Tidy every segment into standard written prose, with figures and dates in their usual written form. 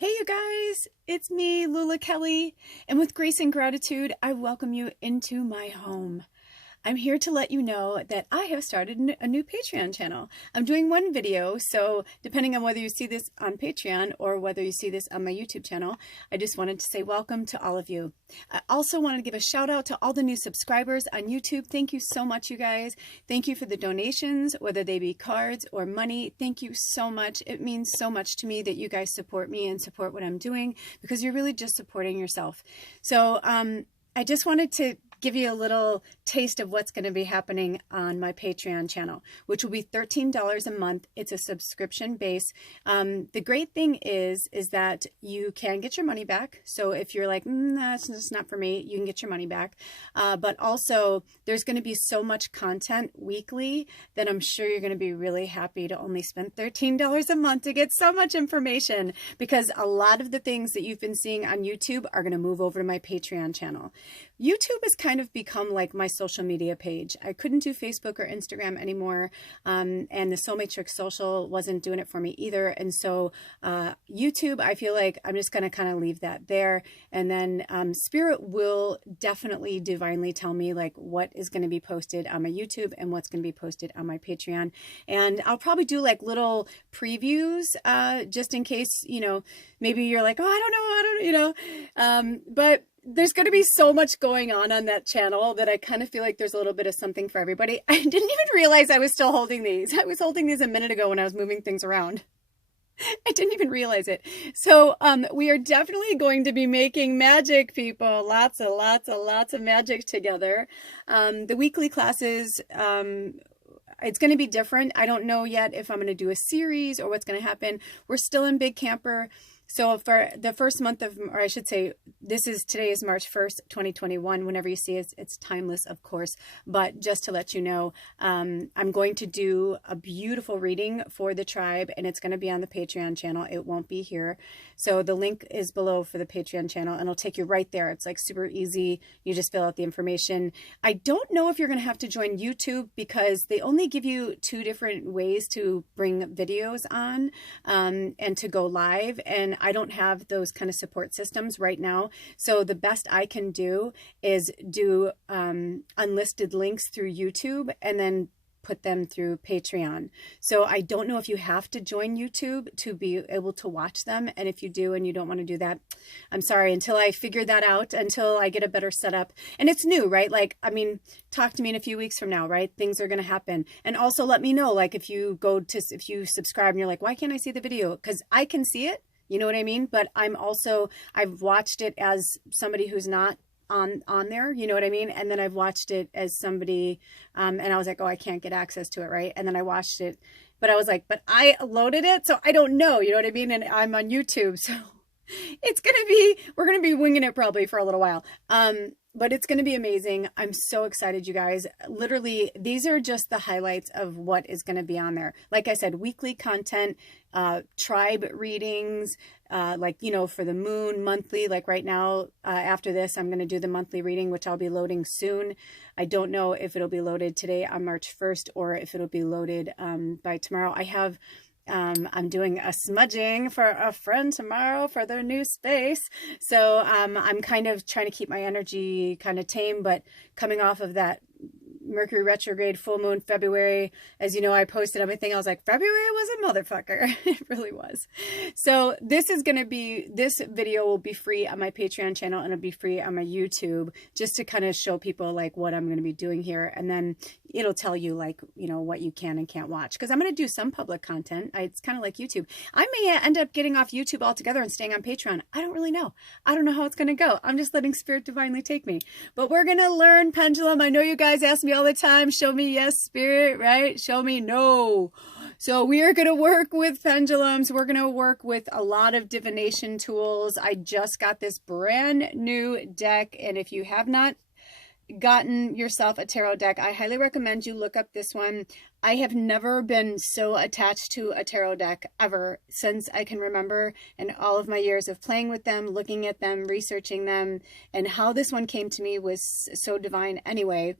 Hey you guys, it's me, lulakelly, and with grace and gratitude, I welcome you into my home. I'm here to let you know that I have started a new Patreon channel. I'm doing one video, so depending on whether you see this on Patreon or whether you see this on my YouTube channel, I just wanted to say welcome to all of you. I also wanted to give a shout out to all the new subscribers on YouTube. Thank you so much, you guys. Thank you for the donations, whether they be cards or money. Thank you so much. It means so much to me that you guys support me and support what I'm doing because you're really just supporting yourself. So I just wanted to give you a little taste of what's going to be happening on my Patreon channel, which will be $13 a month. It's a subscription base. The great thing is that you can get your money back. So if you're like, that's just not for me, you can get your money back. But also there's going to be so much content weekly that I'm sure you're going to be really happy to only spend $13 a month to get so much information, because a lot of the things that you've been seeing on YouTube are going to move over to my Patreon channel. YouTube has kind of become like my social media page. I couldn't do Facebook or Instagram anymore, and the Soul Matrix Social wasn't doing it for me either. And so YouTube, I feel like I'm just going to kind of leave that there. And then Spirit will definitely divinely tell me like what is going to be posted on my YouTube and what's going to be posted on my Patreon. And I'll probably do like little previews just in case, you know, maybe you're like, oh, I don't know, but there's going to be so much going on that channel that I kind of feel like there's a little bit of something for everybody. I didn't even realize I was still holding these. I was holding these a minute ago when I was moving things around. I didn't even realize it. So we are definitely going to be making magic, people. Lots of magic together. The weekly classes, it's going to be different. I don't know yet if I'm going to do a series or what's going to happen. We're still in Big Camper. So for the first month of, or I should say, today is March 1st, 2021. Whenever you see it, it's timeless, of course. But just to let you know, I'm going to do a beautiful reading for the tribe, and it's going to be on the Patreon channel. It won't be here. So the link is below for the Patreon channel, and it'll take you right there. It's like super easy. You just fill out the information. I don't know if you're going to have to join YouTube because they only give you 2 different ways to bring videos on and to go live. And I don't have those kind of support systems right now. So the best I can do is do unlisted links through YouTube and then put them through Patreon. So I don't know if you have to join YouTube to be able to watch them. And if you do and you don't want to do that, I'm sorry, until I figure that out, until I get a better setup. And it's new, right? Like, I mean, talk to me in a few weeks from now, right? Things are going to happen. And also let me know, like if you subscribe and you're like, why can't I see the video? Because I can see it. You know what I mean? But I've watched it as somebody who's not on there, you know what I mean? And then I've watched it as somebody, and I was like, oh, I can't get access to it, right? And then I watched it, but I was like, but I loaded it, so I don't know, you know what I mean? And I'm on YouTube, so we're going to be winging it probably for a little while. But it's going to be amazing. I'm so excited, you guys. Literally, these are just the highlights of what is going to be on there. Like I said, weekly content, tribe readings, like, you know, for the moon, monthly. Like right now, after this, I'm going to do the monthly reading, which I'll be loading soon. I don't know if it'll be loaded today on March 1st or if it'll be loaded by tomorrow. I'm doing a smudging for a friend tomorrow for their new space. So I'm kind of trying to keep my energy kind of tame, but coming off of that Mercury retrograde full moon February, as you know, I posted everything. I was like, February was a motherfucker. It really was. So this video will be free on my Patreon channel and it'll be free on my YouTube, just to kind of show people like what I'm going to be doing here. And then it'll tell you like, you know, what you can and can't watch. Cause I'm going to do some public content. It's kind of like YouTube. I may end up getting off YouTube altogether and staying on Patreon. I don't really know. I don't know how it's going to go. I'm just letting Spirit divinely take me, but we're going to learn pendulum. I know you guys ask me all the time, show me yes, Spirit, right? Show me no. So we are going to work with pendulums. We're going to work with a lot of divination tools. I just got this brand new deck. And if you have not gotten yourself a tarot deck, I highly recommend you look up this one. I have never been so attached to a tarot deck ever since I can remember, and all of my years of playing with them, looking at them, researching them, and how this one came to me was so divine anyway.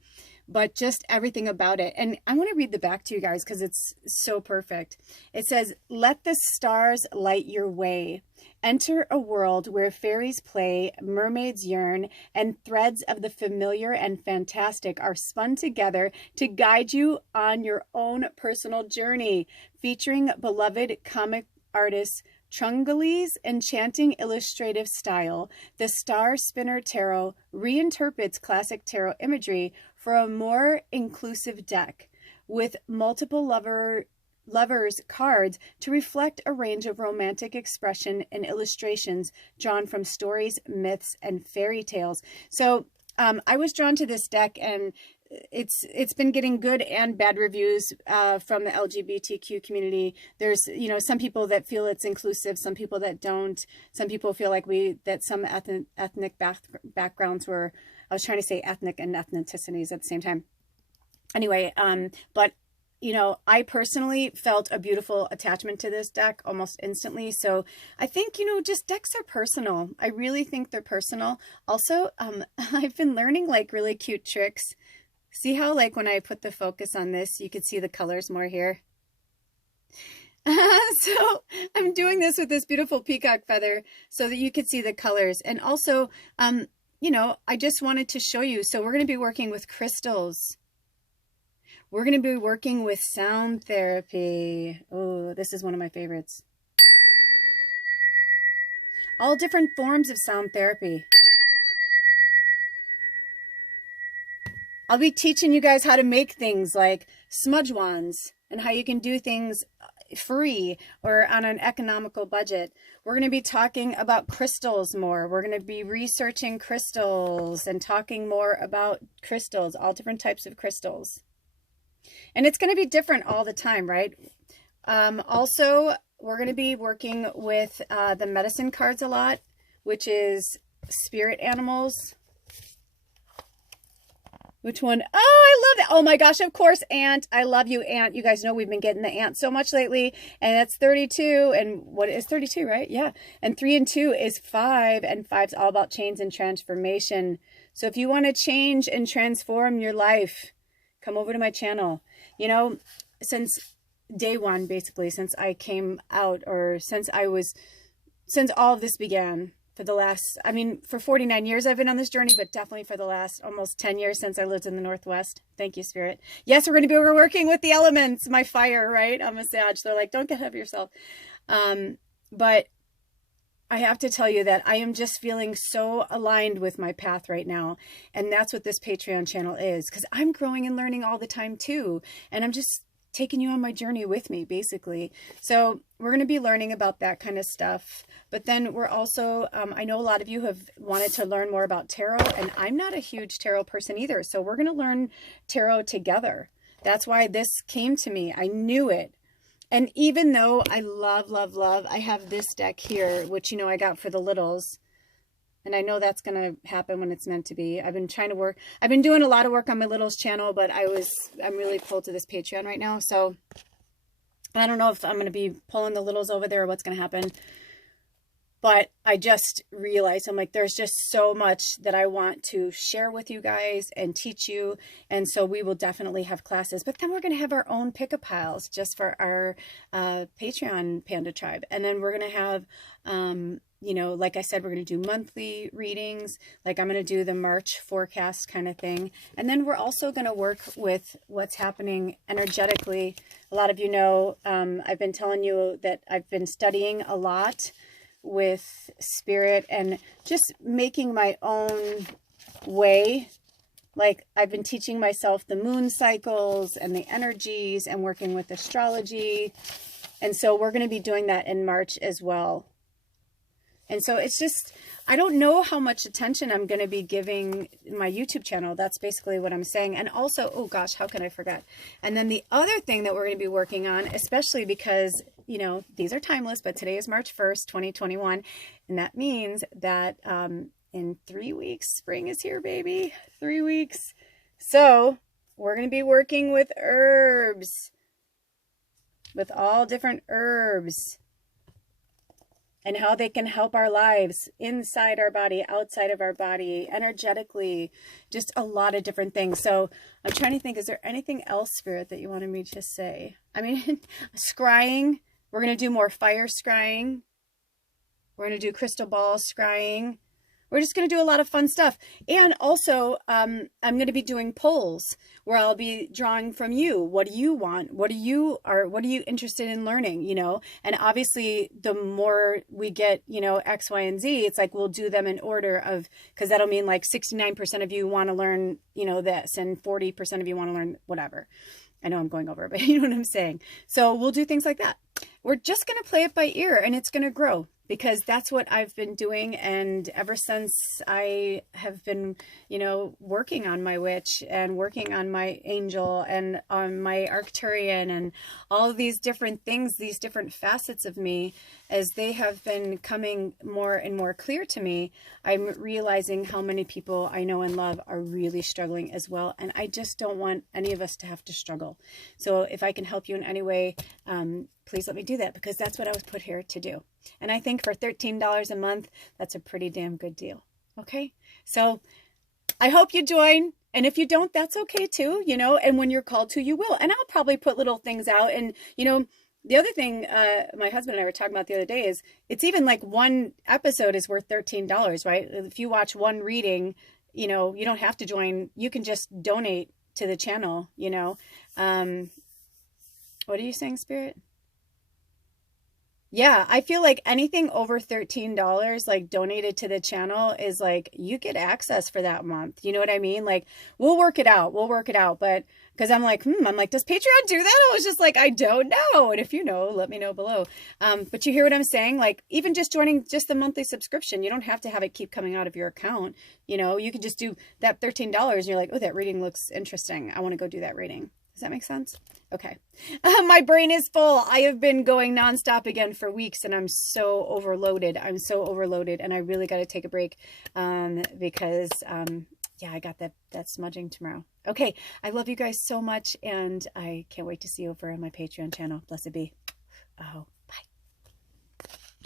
but just everything about it. And I want to read the back to you guys because it's so perfect. It says, "Let the stars light your way. Enter a world where fairies play, mermaids yearn, and threads of the familiar and fantastic are spun together to guide you on your own personal journey, featuring beloved comic artists Trungali's enchanting illustrative style. The Star Spinner Tarot reinterprets classic tarot imagery for a more inclusive deck with multiple lovers cards to reflect a range of romantic expression and illustrations drawn from stories, myths, and fairy tales." So I was drawn to this deck, and it's been getting good and bad reviews from the LGBTQ community. There's, you know, some people that feel it's inclusive, some people that don't. Some people feel like that some ethnic backgrounds were, I was trying to say ethnic and ethnicities at the same time. Anyway, but you know, I personally felt a beautiful attachment to this deck almost instantly. So I think, you know, just decks are personal. I really think they're personal. Also, I've been learning like really cute tricks. See how like when I put the focus on this, you can see the colors more here. So I'm doing this with this beautiful peacock feather so that you could see the colors. And also, you know, I just wanted to show you. So we're going to be working with crystals. We're going to be working with sound therapy. Oh, this is one of my favorites. All different forms of sound therapy. I'll be teaching you guys how to make things like smudge wands and how you can do things free or on an economical budget. We're going to be talking about crystals more. We're going to be researching crystals and talking more about crystals, all different types of crystals. And it's going to be different all the time, right? Also, we're going to be working with the medicine cards a lot, which is spirit animals. Which one? Oh, I love that. Oh my gosh, of course, ant. I love you, ant. You guys know we've been getting the ant so much lately. And that's 32. And what is 32, right? Yeah. And 3 and 2 is 5. And 5's all about change and transformation. So if you want to change and transform your life, come over to my channel. You know, since day one, basically, since I came out, or since all of this began, for the last, I mean, for 49 years I've been on this journey, but definitely for the last almost 10 years since I lived in the Northwest. Thank you, Spirit. Yes, we're going to be working with the elements, my fire, right? I'm a Sag. They're like, don't get ahead of yourself. But I have to tell you that I am just feeling so aligned with my path right now. And that's what this Patreon channel is, because I'm growing and learning all the time too. And I'm just taking you on my journey with me, basically. So we're going to be learning about that kind of stuff. But then we're also, I know a lot of you have wanted to learn more about tarot, and I'm not a huge tarot person either. So we're going to learn tarot together. That's why this came to me. I knew it. And even though I love, I have this deck here, which, you know, I got for the littles. And I know that's going to happen when it's meant to be. I've been trying to work. I've been doing a lot of work on my littles channel, but I'm really pulled to this Patreon right now. So I don't know if I'm going to be pulling the littles over there or what's going to happen. But I just realized, I'm like, there's just so much that I want to share with you guys and teach you. And so we will definitely have classes. But then we're going to have our own pick-a-piles just for our Patreon Panda Tribe. And then we're going to have, you know, like I said, we're going to do monthly readings. Like I'm going to do the March forecast kind of thing. And then we're also going to work with what's happening energetically. A lot of you know, I've been telling you that I've been studying a lot with spirit and just making my own way. Like I've been teaching myself the moon cycles and the energies and working with astrology. And so we're going to be doing that in March as well. And so it's just, I don't know how much attention I'm going to be giving my YouTube channel. That's basically what I'm saying. And also, oh gosh, how can I forget? And then the other thing that we're going to be working on, especially because, you know, these are timeless, but today is March 1st, 2021. And that means that in 3 weeks, spring is here, baby. 3 weeks. So we're going to be working with herbs, with all different herbs. and how they can help our lives inside our body, outside of our body, energetically, just a lot of different things. So I'm trying to think, is there anything else, Spirit, that you wanted me to say? I mean, scrying, we're going to do more fire scrying. We're going to do crystal ball scrying. We're just going to do a lot of fun stuff. And also, I'm going to be doing polls where I'll be drawing from you. What do you want? What are you interested in learning? You know, and obviously the more we get, you know, X, Y, and Z, it's like, we'll do them in order of, because that'll mean like 69% of you want to learn, you know, this, and 40% of you want to learn whatever. I know I'm going over, but you know what I'm saying? So we'll do things like that. We're just going to play it by ear, and it's going to grow, because that's what I've been doing. And ever since I have been, you know, working on my witch and working on my angel and on my Arcturian and all of these different things, these different facets of me, as they have been coming more and more clear to me, I'm realizing how many people I know and love are really struggling as well. And I just don't want any of us to have to struggle. So if I can help you in any way, please let me do that, because that's what I was put here to do. And I think for $13 a month, that's a pretty damn good deal. Okay. So I hope you join. And if you don't, that's okay too, you know, and when you're called to, you will. And I'll probably put little things out. And, you know, the other thing my husband and I were talking about the other day is, it's even like one episode is worth $13, right? If you watch one reading, you know, you don't have to join. You can just donate to the channel, you know. What are you saying, Spirit? Yeah, I feel like anything over $13, like donated to the channel, is like, you get access for that month. You know what I mean? Like, we'll work it out. We'll work it out. But because I'm like, does Patreon do that? I was just like, I don't know. And if you know, let me know below. But you hear what I'm saying? Like, even just joining just the monthly subscription, you don't have to have it keep coming out of your account. You know, you can just do that $13 and you're like, oh, that reading looks interesting. I want to go do that reading. Does that make sense? Okay. My brain is full. I have been going nonstop again for weeks, and I'm so overloaded. I'm so overloaded, and I really got to take a break because, yeah, I got that smudging tomorrow. Okay. I love you guys so much, and I can't wait to see you over on my Patreon channel. Blessed be. Oh.